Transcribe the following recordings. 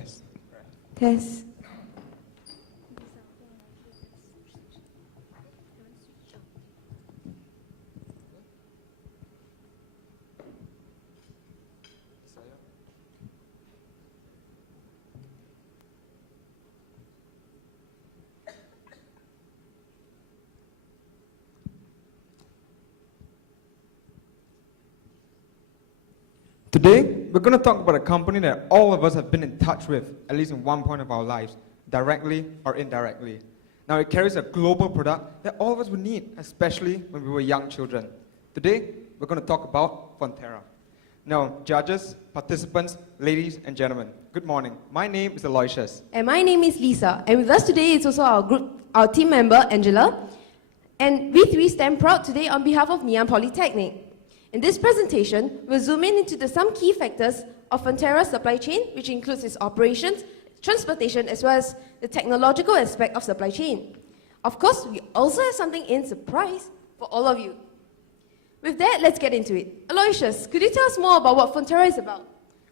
Test. Test. Today, we're going to talk about a company that all of us have been in touch with, at least in one point of our lives, directly or indirectly. Now, it carries a global product that all of us would need, especially when we were young children. Today, we're going to talk about Fonterra. Now, judges, participants, ladies and gentlemen, good morning. My name is Aloysius. And my name is Lisa. And with us today is also our team member, Angela. And we three stand proud today on behalf of Ngee Polytechnic. In this presentation, we'll zoom in into some key factors of Fonterra's supply chain, which includes its operations, transportation, as well as the technological aspect of supply chain. Of course, we also have something in surprise for all of you. With that, let's get into it. Aloysius, could you tell us more about what Fonterra is about?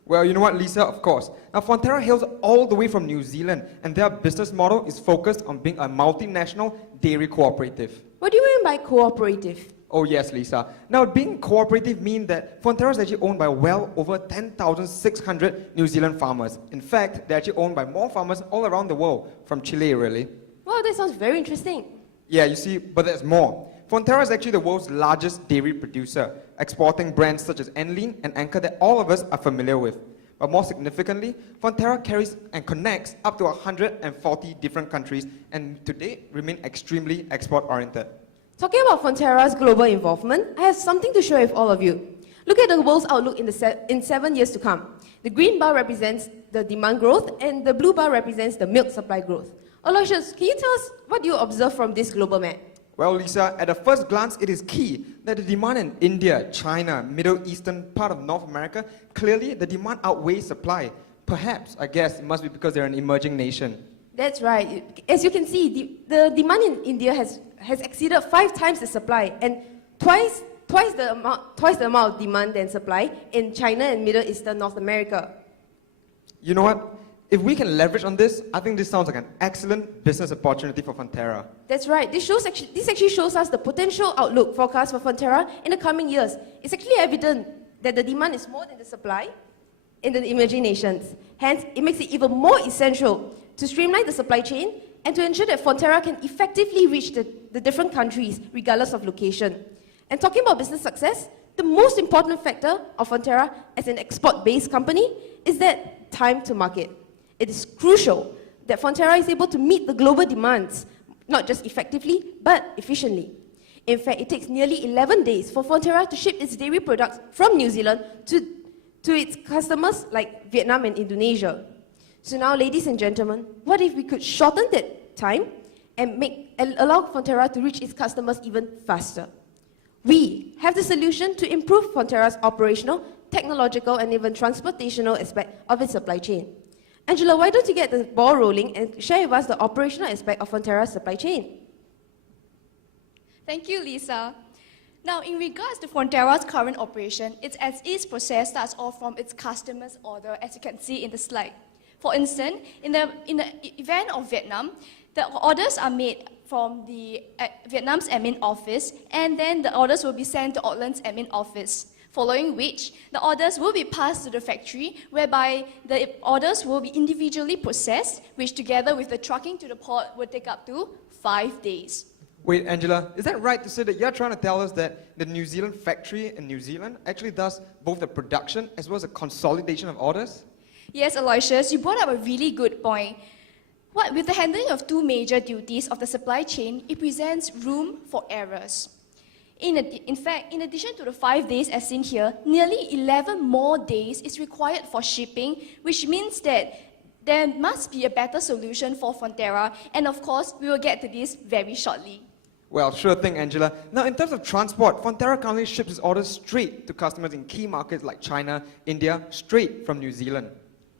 Well, you know what, Lisa? Of course. Now, Fonterra hails all the way from New Zealand, and their business model is focused on being a multinational dairy cooperative. What do you mean by cooperative? Oh yes, Lisa. Now, being cooperative means that Fonterra is actually owned by well over 10,600 New Zealand farmers. In fact, they're actually owned by more farmers all around the world, from Chile, really. Wow, that sounds very interesting. Yeah, you see, but there's more. Fonterra is actually the world's largest dairy producer, exporting brands such as Enlin and Anchor that all of us are familiar with. But more significantly, Fonterra carries and connects up to 140 different countries and to date remain extremely export-oriented. Talking about Fonterra's global involvement, I have something to share with all of you. Look at the world's outlook in 7 years to come. The green bar represents the demand growth and the blue bar represents the milk supply growth. Aloysius, can you tell us what you observe from this global map? Well, Lisa, at a first glance, it is key that the demand in India, China, Middle Eastern part of North America, clearly the demand outweighs supply. Perhaps, I guess, it must be because they're an emerging nation. That's right. As you can see, the demand in India has exceeded 5 times the supply and twice the amount of demand than supply in China and Middle Eastern North America. You know what? If we can leverage on this, I think this sounds like an excellent business opportunity for Fonterra. That's right. This actually shows us the potential outlook forecast for Fonterra in the coming years. It's actually evident that the demand is more than the supply in the emerging nations. Hence, it makes it even more essential to streamline the supply chain and to ensure that Fonterra can effectively reach the different countries, regardless of location. And talking about business success, the most important factor of Fonterra as an export-based company is that time to market. It is crucial that Fonterra is able to meet the global demands, not just effectively, but efficiently. In fact, it takes nearly 11 days for Fonterra to ship its dairy products from New Zealand to its customers like Vietnam and Indonesia. So now, ladies and gentlemen, what if we could shorten that time and allow Fonterra to reach its customers even faster? We have the solution to improve Fonterra's operational, technological, and even transportational aspect of its supply chain. Angela, why don't you get the ball rolling and share with us the operational aspect of Fonterra's supply chain? Thank you, Lisa. Now, in regards to Fonterra's current operation, its as-is process starts off from its customer's order, as you can see in the slide. For instance, in the event of Vietnam, the orders are made from the Vietnam's admin office, and then the orders will be sent to Auckland's admin office, following which the orders will be passed to the factory, whereby the orders will be individually processed, which together with the trucking to the port will take up to 5 days. Wait, Angela, is that right to say that you're trying to tell us that the New Zealand factory in New Zealand actually does both the production as well as the consolidation of orders? Yes, Aloysius, you brought up a really good point. With the handling of 2 major duties of the supply chain, it presents room for errors. In fact, in addition to the 5 days as seen here, nearly 11 more days is required for shipping, which means that there must be a better solution for Fonterra, and of course, we will get to this very shortly. Well, sure thing, Angela. Now, in terms of transport, Fonterra currently ships its orders straight to customers in key markets like China, India, straight from New Zealand.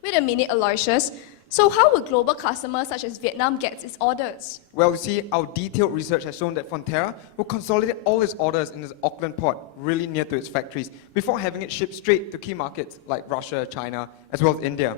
Wait a minute, Aloysius. So how will global customers such as Vietnam get its orders? Well, you see, our detailed research has shown that Fonterra will consolidate all its orders in its Auckland port, really near to its factories, before having it shipped straight to key markets like Russia, China, as well as India.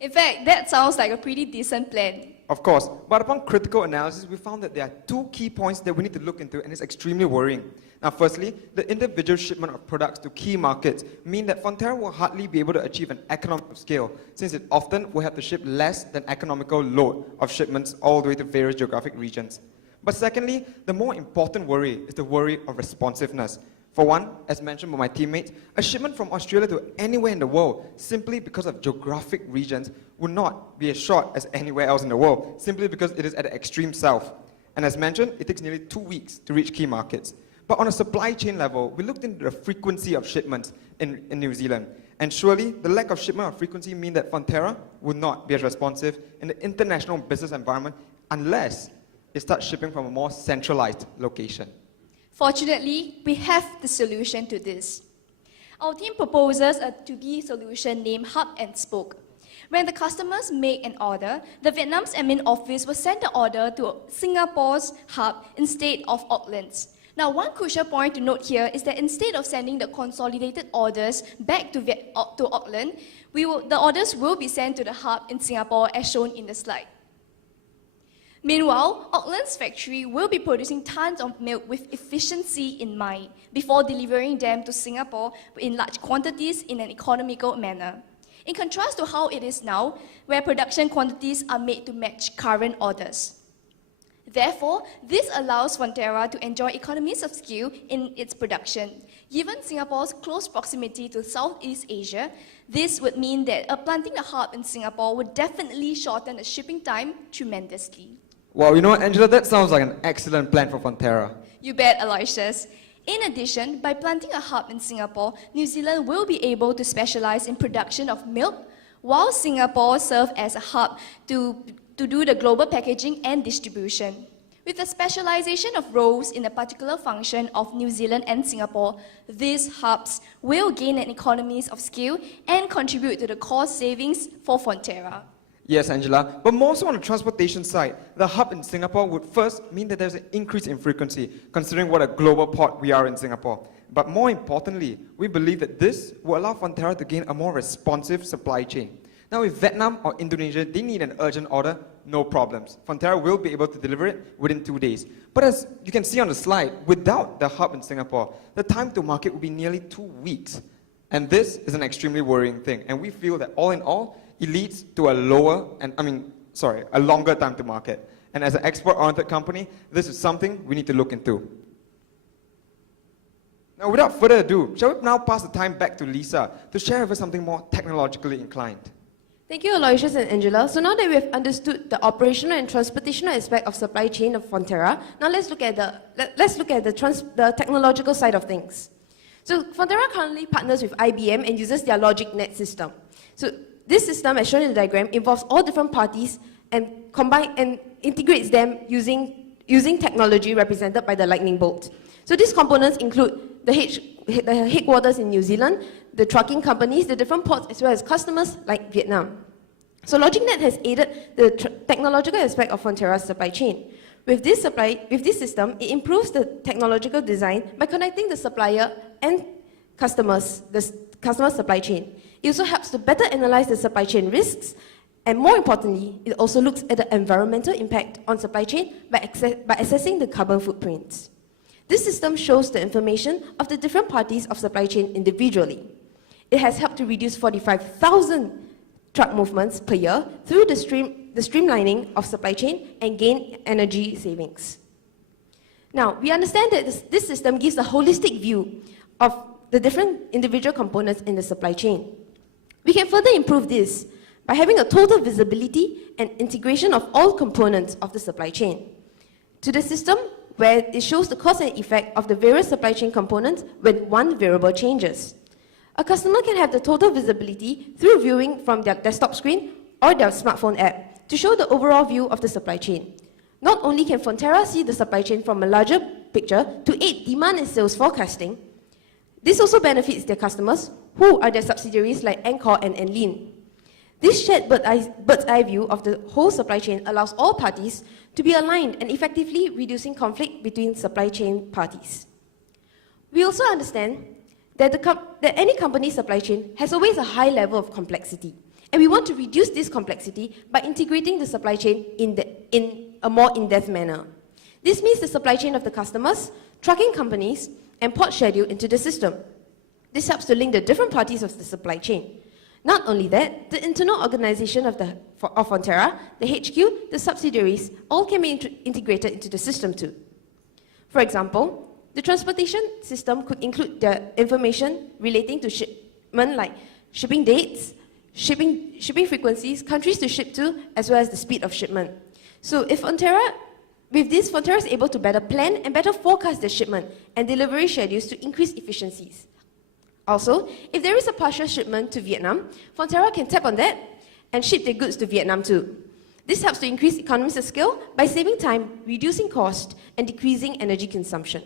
In fact, that sounds like a pretty decent plan. Of course, but upon critical analysis, we found that there are two key points that we need to look into, and it's extremely worrying. Now, firstly, the individual shipment of products to key markets mean that Fonterra will hardly be able to achieve an economic scale, since it often will have to ship less than economical load of shipments all the way to various geographic regions. But secondly, the more important worry is the worry of responsiveness. For one, as mentioned by my teammates, a shipment from Australia to anywhere in the world, simply because of geographic regions, would not be as short as anywhere else in the world, simply because it is at the extreme south. And as mentioned, it takes nearly 2 weeks to reach key markets. But on a supply chain level, we looked into the frequency of shipments in New Zealand. And surely, the lack of shipment of frequency means that Fonterra would not be as responsive in the international business environment unless it starts shipping from a more centralized location. Fortunately, we have the solution to this. Our team proposes a to-be solution named Hub and Spoke. When the customers make an order, the Vietnam's admin office will send the order to Singapore's hub instead of Auckland's. Now, one crucial point to note here is that instead of sending the consolidated orders back to Auckland, the orders will be sent to the hub in Singapore as shown in the slide. Meanwhile, Auckland's factory will be producing tons of milk with efficiency in mind before delivering them to Singapore in large quantities in an economical manner. In contrast to how it is now, where production quantities are made to match current orders. Therefore, this allows Fonterra to enjoy economies of scale in its production. Given Singapore's close proximity to Southeast Asia, this would mean that planting a hub in Singapore would definitely shorten the shipping time tremendously. Wow, you know what, Angela, that sounds like an excellent plan for Fonterra. You bet, Aloysius. In addition, by planting a hub in Singapore, New Zealand will be able to specialize in production of milk, while Singapore serves as a hub to do the global packaging and distribution. With the specialization of roles in a particular function of New Zealand and Singapore, these hubs will gain an economies of scale and contribute to the cost savings for Fonterra. Yes, Angela, but more so on the transportation side, the hub in Singapore would first mean that there's an increase in frequency, considering what a global port we are in Singapore. But more importantly, we believe that this will allow Fonterra to gain a more responsive supply chain. Now, if Vietnam or Indonesia, they need an urgent order, no problems. Fonterra will be able to deliver it within 2 days. But as you can see on the slide, without the hub in Singapore, the time to market will be nearly 2 weeks. And this is an extremely worrying thing. And we feel that all in all, it leads to a longer time to market. And as an export-oriented company, this is something we need to look into. Now, without further ado, shall we now pass the time back to Lisa to share with us something more technologically inclined? Thank you, Aloysius and Angela. So now that we have understood the operational and transportational aspect of supply chain of Fonterra, now let's look at the technological side of things. So Fonterra currently partners with IBM and uses their LogicNet system. So this system, as shown in the diagram, involves all different parties and integrates them using technology represented by the lightning bolt. So these components include the headquarters in New Zealand, the trucking companies, the different ports, as well as customers like Vietnam. So LogicNet has aided the technological aspect of Fonterra's supply chain. With this system, it improves the technological design by connecting the supplier and the customer supply chain. It also helps to better analyze the supply chain risks, and more importantly, it also looks at the environmental impact on supply chain by assessing the carbon footprints. This system shows the information of the different parties of supply chain individually. It has helped to reduce 45,000 truck movements per year through the streamlining of supply chain and gain energy savings. Now, we understand that this system gives a holistic view of the different individual components in the supply chain. We can further improve this by having a total visibility and integration of all components of the supply chain to the system where it shows the cause and effect of the various supply chain components when one variable changes. A customer can have the total visibility through viewing from their desktop screen or their smartphone app to show the overall view of the supply chain. Not only can Fonterra see the supply chain from a larger picture to aid demand and sales forecasting, this also benefits their customers, who are their subsidiaries like Encore and Enlin. This shared bird's eye view of the whole supply chain allows all parties to be aligned and effectively reducing conflict between supply chain parties. We also understand that any company's supply chain has always a high level of complexity, And we want to reduce this complexity by integrating the supply chain in a more in-depth manner. This means the supply chain of the customers, trucking companies, and port schedule into the system. This helps to link the different parties of the supply chain. Not only that, the internal organization of Fonterra, the HQ, the subsidiaries, all can be integrated into the system too. For example, the transportation system could include the information relating to shipment like shipping dates, shipping frequencies, countries to ship to, as well as the speed of shipment. So with this, Fonterra is able to better plan and better forecast the shipment and delivery schedules to increase efficiencies. Also, if there is a partial shipment to Vietnam, Fonterra can tap on that and ship their goods to Vietnam too. This helps to increase economies of scale by saving time, reducing cost, and decreasing energy consumption.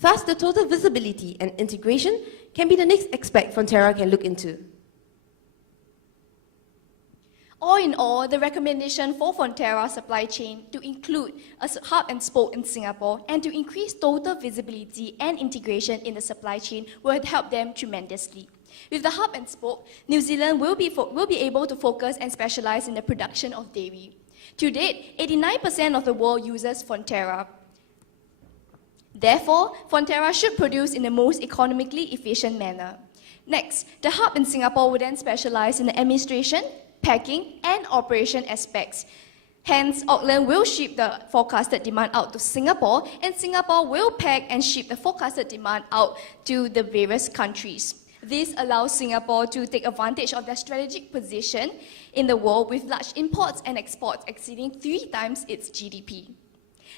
Thus, the total visibility and integration can be the next aspect Fonterra can look into. All in all, the recommendation for Fonterra supply chain to include a hub and spoke in Singapore and to increase total visibility and integration in the supply chain will help them tremendously. With the hub and spoke, New Zealand will be able to focus and specialize in the production of dairy. To date, 89% of the world uses Fonterra. Therefore, Fonterra should produce in the most economically efficient manner. Next, the hub in Singapore will then specialize in the administration, packing, and operation aspects. Hence, Auckland will ship the forecasted demand out to Singapore, and Singapore will pack and ship the forecasted demand out to the various countries. This allows Singapore to take advantage of their strategic position in the world with large imports and exports exceeding 3 times its GDP.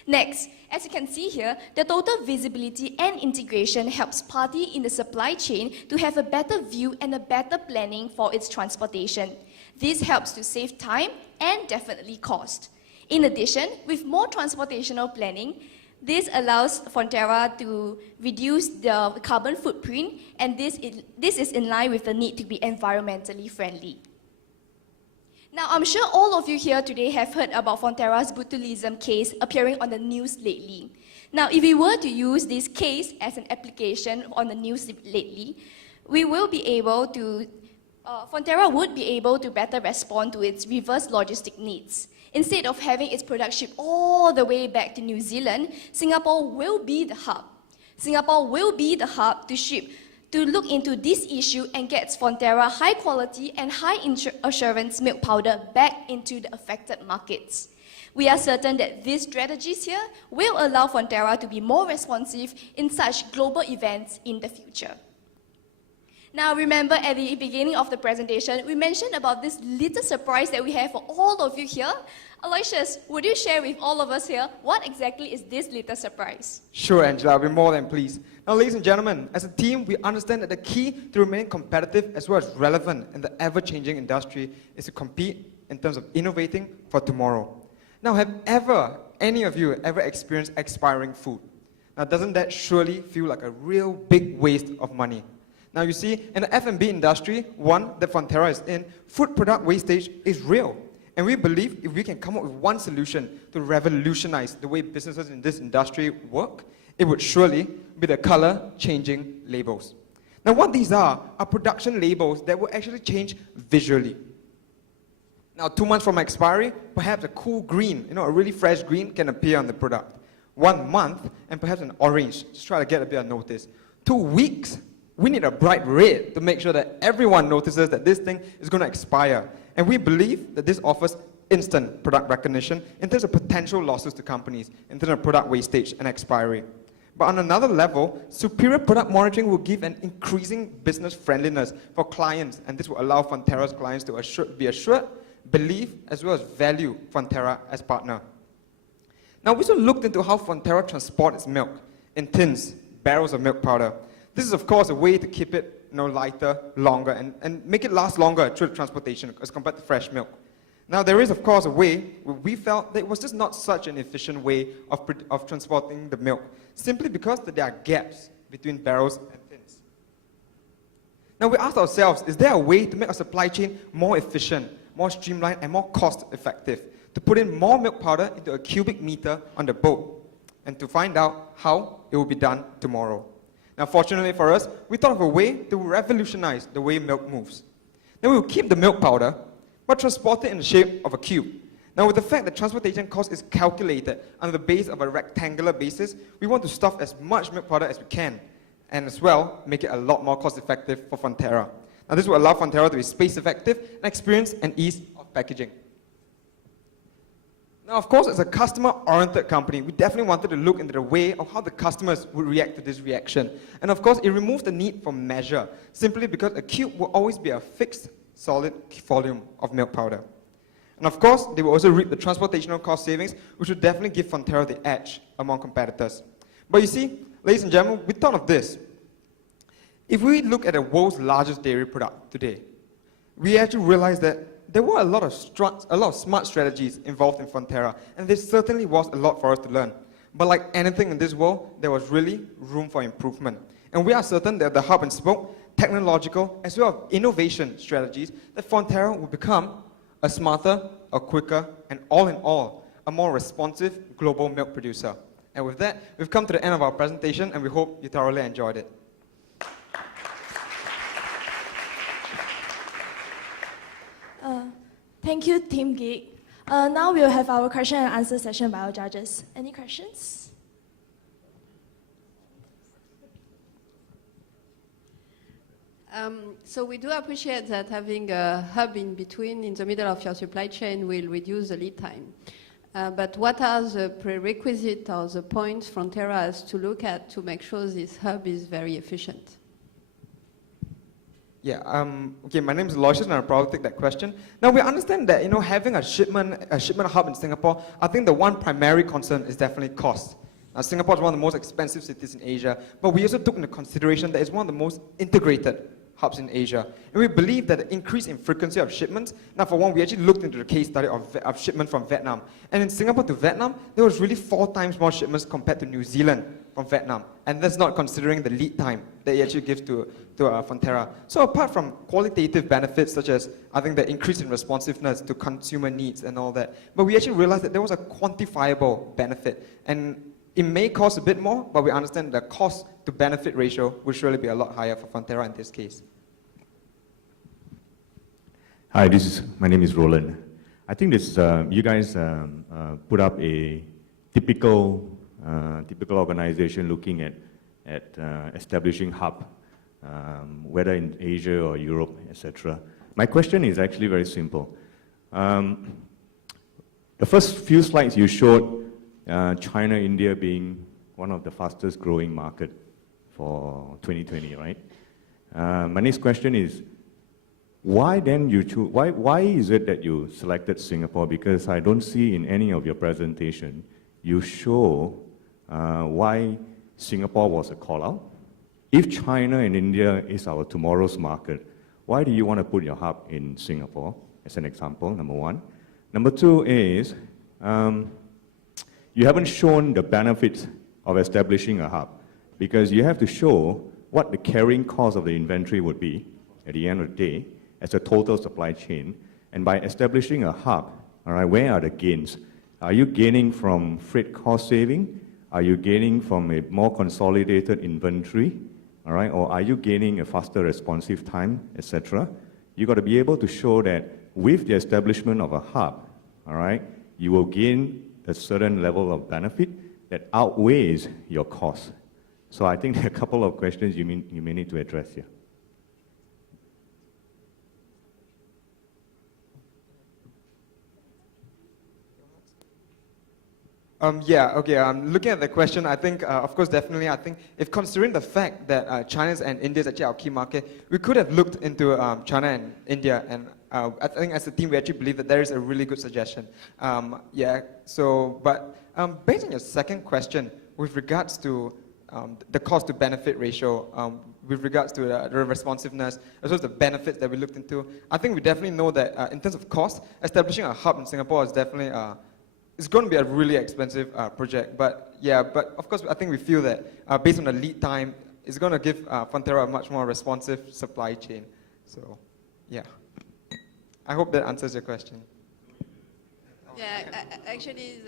Next, as you can see here, the total visibility and integration helps party in the supply chain to have a better view and a better planning for its transportation. This helps to save time and definitely cost. In addition, with more transportational planning, this allows Fonterra to reduce the carbon footprint, and this is in line with the need to be environmentally friendly. Now, I'm sure all of you here today have heard about Fonterra's botulism case appearing on the news lately. Now, if we were to use this case as an application on the news lately, we will be able to Fonterra would be able to better respond to its reverse logistic needs. Instead of having its product shipped all the way back to New Zealand, Singapore will be the hub. Singapore will be the hub to look into this issue and gets Fonterra high quality and high assurance milk powder back into the affected markets. We are certain that these strategies here will allow Fonterra to be more responsive in such global events in the future. Now, remember at the beginning of the presentation, we mentioned about this little surprise that we have for all of you here. Aloysius, would you share with all of us here what exactly is this little surprise? Sure, Angela, I'll be more than pleased. Now, ladies and gentlemen, as a team, we understand that the key to remain competitive as well as relevant in the ever-changing industry is to compete in terms of innovating for tomorrow. Now, have any of you ever experienced expiring food? Now, doesn't that surely feel like a real big waste of money? Now, you see, in the F&B industry, one that Fonterra is in, food product wastage is real. And we believe if we can come up with one solution to revolutionize the way businesses in this industry work, it would surely be the color-changing labels. Now, what these are production labels that will actually change visually. Now, 2 months from expiry, perhaps a cool green, a really fresh green can appear on the product. 1 month, and perhaps an orange, just try to get a bit of notice. 2 weeks, we need a bright red to make sure that everyone notices that this thing is going to expire. And we believe that this offers instant product recognition in terms of potential losses to companies, in terms of product wastage and expiry. But on another level, superior product monitoring will give an increasing business friendliness for clients, and this will allow Fonterra's clients to be assured, believe, as well as value Fonterra as partner. Now, we also looked into how Fonterra transports its milk in tins, barrels of milk powder. This is, of course, a way to keep it lighter, longer, and make it last longer through the transportation as compared to fresh milk. Now, there is, of course, a way where we felt that it was just not such an efficient way of transporting the milk, simply because there are gaps between barrels and tins. Now, we asked ourselves, is there a way to make our supply chain more efficient, more streamlined, and more cost-effective, to put in more milk powder into a cubic meter on the boat, and to find out how it will be done tomorrow. Now, fortunately for us, we thought of a way to revolutionize the way milk moves. Then we will keep the milk powder, but transported in the shape of a cube. Now, with the fact that transportation cost is calculated on the base of a rectangular basis, we want to stuff as much milk powder as we can, and as well, make it a lot more cost-effective for Fonterra. Now, this will allow Fonterra to be space-effective and experience and ease of packaging. Now, of course, as a customer-oriented company, we definitely wanted to look into the way of how the customers would react to this reaction. And of course, it removes the need for measure, simply because a cube will always be a fixed, solid volume of milk powder. And of course, they will also reap the transportational cost savings, which would definitely give Fonterra the edge among competitors. But you see, ladies and gentlemen, we thought of this. If we look at the world's largest dairy product today, we actually realized that there were a lot of smart strategies involved in Fonterra, and there certainly was a lot for us to learn. But like anything in this world, there was really room for improvement. And we are certain that the hub and spoke, technological, as well as innovation strategies, that Fonterra will become a smarter, a quicker, and all in all, a more responsive global milk producer. And with that, we've come to the end of our presentation, and we hope you thoroughly enjoyed it. Thank you, Team Geek. Now we'll have our question and answer session by our judges. Any questions? So we do appreciate that having a hub in between, in the middle of your supply chain, will reduce the lead time. But what are the prerequisites or the points Fonterra has to look at to make sure this hub is very efficient? Yeah, okay, my name is Aloysius and I'll probably take that question. Now, we understand that, having a shipment hub in Singapore, I think the one primary concern is definitely cost. Now, Singapore is one of the most expensive cities in Asia, but we also took into consideration that it's one of the most integrated hubs in Asia. And we believe that the increase in frequency of shipments, now for one, we actually looked into the case study of shipment from Vietnam. And in Singapore to Vietnam, there was really 4 times more shipments compared to New Zealand from Vietnam. And that's not considering the lead time that it actually gives to Fonterra. So apart from qualitative benefits, such as, I think, the increase in responsiveness to consumer needs and all that, but we actually realized that there was a quantifiable benefit. And it may cost a bit more, but we understand the cost to benefit ratio will surely be a lot higher for Fonterra in this case. Hi, my name is Roland. I think this, you guys put up a typical organization looking at establishing hub, whether in Asia or Europe, etc. My question is actually very simple. The first few slides you showed China, India being one of the fastest growing market for 2020, right? My next question is, why then you choose, why is it that you selected Singapore? Because I don't see in any of your presentation, you show why Singapore was a call-out. If China and India is our tomorrow's market, why do you want to put your hub in Singapore, as an example, number one? Number two is, you haven't shown the benefits of establishing a hub, because you have to show what the carrying cost of the inventory would be at the end of the day as a total supply chain. And by establishing a hub, all right, where are the gains? Are you gaining from freight cost saving? Are you gaining from a more consolidated inventory? All right, or are you gaining a faster responsive time, etc.? You got to be able to show that with the establishment of a hub, all right, you will gain a certain level of benefit that outweighs your cost. So I think there are a couple of questions you may need to address here. Looking at the question, I think, of course, definitely, I think, if considering the fact that China's and India is actually our key market, we could have looked into China and India, and I think as a team, we actually believe that there is a really good suggestion. Based on your second question, with regards to the cost to benefit ratio, with regards to the responsiveness, as well as the benefits that we looked into, I think we definitely know that in terms of cost, establishing a hub in Singapore is definitely it's going to be a really expensive project, but of course, I think we feel that based on the lead time, it's going to give Fonterra a much more responsive supply chain. So, yeah. I hope that answers your question. Yeah, actually,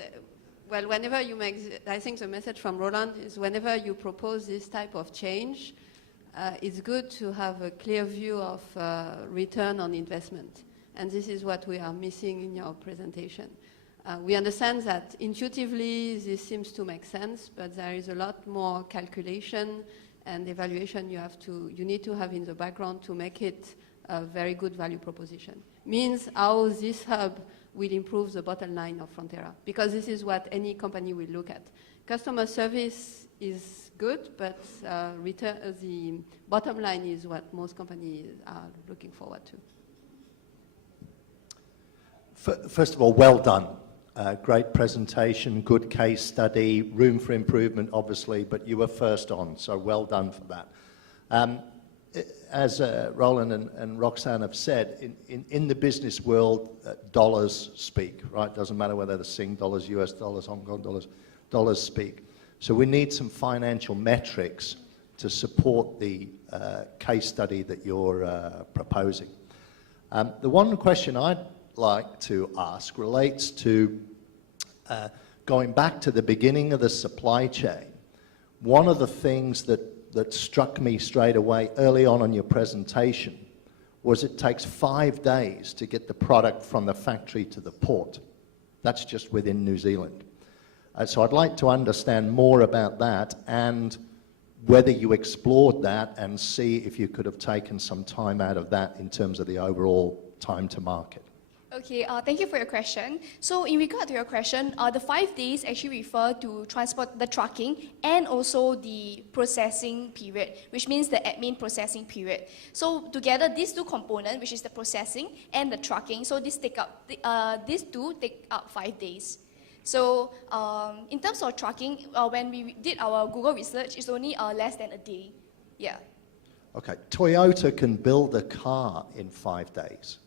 well, whenever you make, I think the message from Roland is whenever you propose this type of change, it's good to have a clear view of return on investment. And this is what we are missing in your presentation. We understand that intuitively this seems to make sense, but there is a lot more calculation and evaluation you need to have in the background to make it a very good value proposition. Means how this hub will improve the bottom line of Frontera, because this is what any company will look at. Customer service is good, but the bottom line is what most companies are looking forward to. First of all, well done. Great presentation, good case study, room for improvement, obviously, but you were first on, so well done for that. As Roland and Roxanne have said, in the business world, dollars speak, right? Doesn't matter whether they're Sing dollars, US dollars, Hong Kong dollars, dollars speak. So we need some financial metrics to support the case study that you're proposing. The one question I'd like to ask relates to going back to the beginning of the supply chain. One of the things that struck me straight away early on in your presentation was it takes 5 days to get the product from the factory to the port. That's just within New Zealand. So I'd like to understand more about that and whether you explored that and see if you could have taken some time out of that in terms of the overall time to market. Okay, thank you for your question. So in regard to your question, the 5 days actually refer to transport, the trucking, and also the processing period, which means the admin processing period. So together, these two components, which is the processing and the trucking, so these two take up 5 days. So in terms of trucking, when we did our Google research, it's only less than a day. Yeah. Okay, Toyota can build a car in 5 days.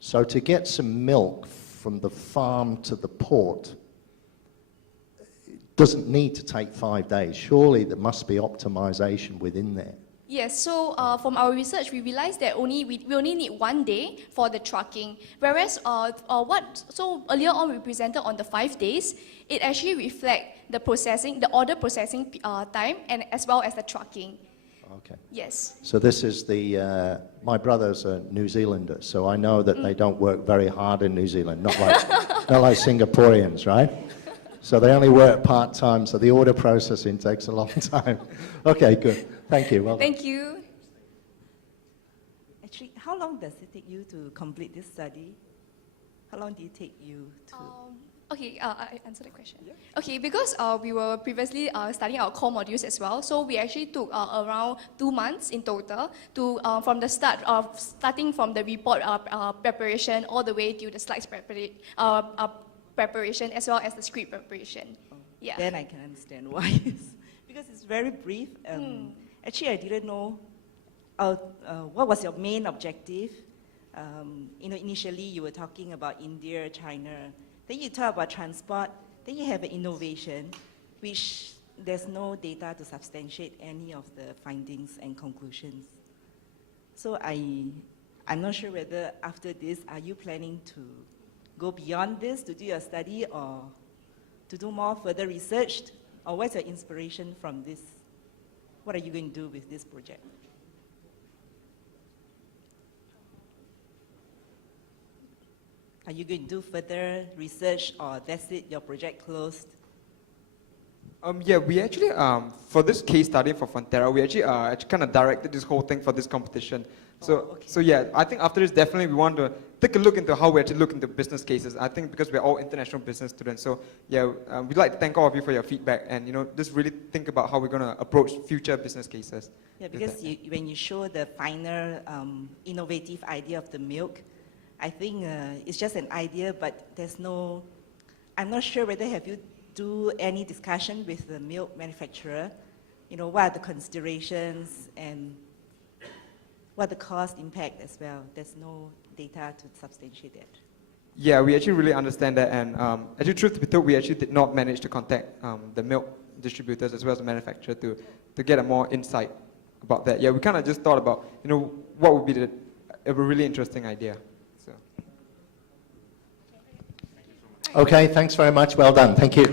So to get some milk from the farm to the port, it doesn't need to take 5 days. Surely there must be optimization within there. Yes, so from our research, we realized that we only need 1 day for the trucking. Whereas, so earlier on we presented on the 5 days, it actually reflects the processing, the order processing time, and as well as the trucking. Okay. Yes. So this is my brother's a New Zealander, so I know that they don't work very hard in New Zealand, not like Singaporeans, right? So they only work part-time, so the order processing takes a long time. Okay, good. Thank you. Well done. Thank you. Actually, how long does it take you to complete this study? How long did it take you to... Okay, I answer the question. Yeah. Okay, because we were previously studying our core modules as well, so we actually took around 2 months in total to from the start of starting from the report preparation all the way to the slides preparation as well as the script preparation. Oh, yeah. Then I can understand why. Because it's very brief. Actually, I didn't know what was your main objective. Initially you were talking about India, China. Then you talk about transport, then you have an innovation, which there's no data to substantiate any of the findings and conclusions. So I'm not sure whether after this, are you planning to go beyond this to do your study or to do more further research? Or what's your inspiration from this? What are you going to do with this project? Are you going to do further research or that's it, your project closed? Yeah, we actually, for this case study for Frontera, we actually kind of directed this whole thing for this competition. So yeah, I think after this, definitely we want to take a look into how we actually look into business cases. I think because we're all international business students. So yeah, we'd like to thank all of you for your feedback and, just really think about how we're going to approach future business cases. Yeah, because when you show the final innovative idea of the milk, I think it's just an idea, but I'm not sure whether have you do any discussion with the milk manufacturer, what are the considerations and what the cost impact as well. There's no data to substantiate that. Yeah, we actually really understand that, and actually, truth to be told, we actually did not manage to contact the milk distributors as well as the manufacturer to get a more insight about that. Yeah, we kind of just thought about, what would be a really interesting idea. Okay, thanks very much. Well done. Thank you.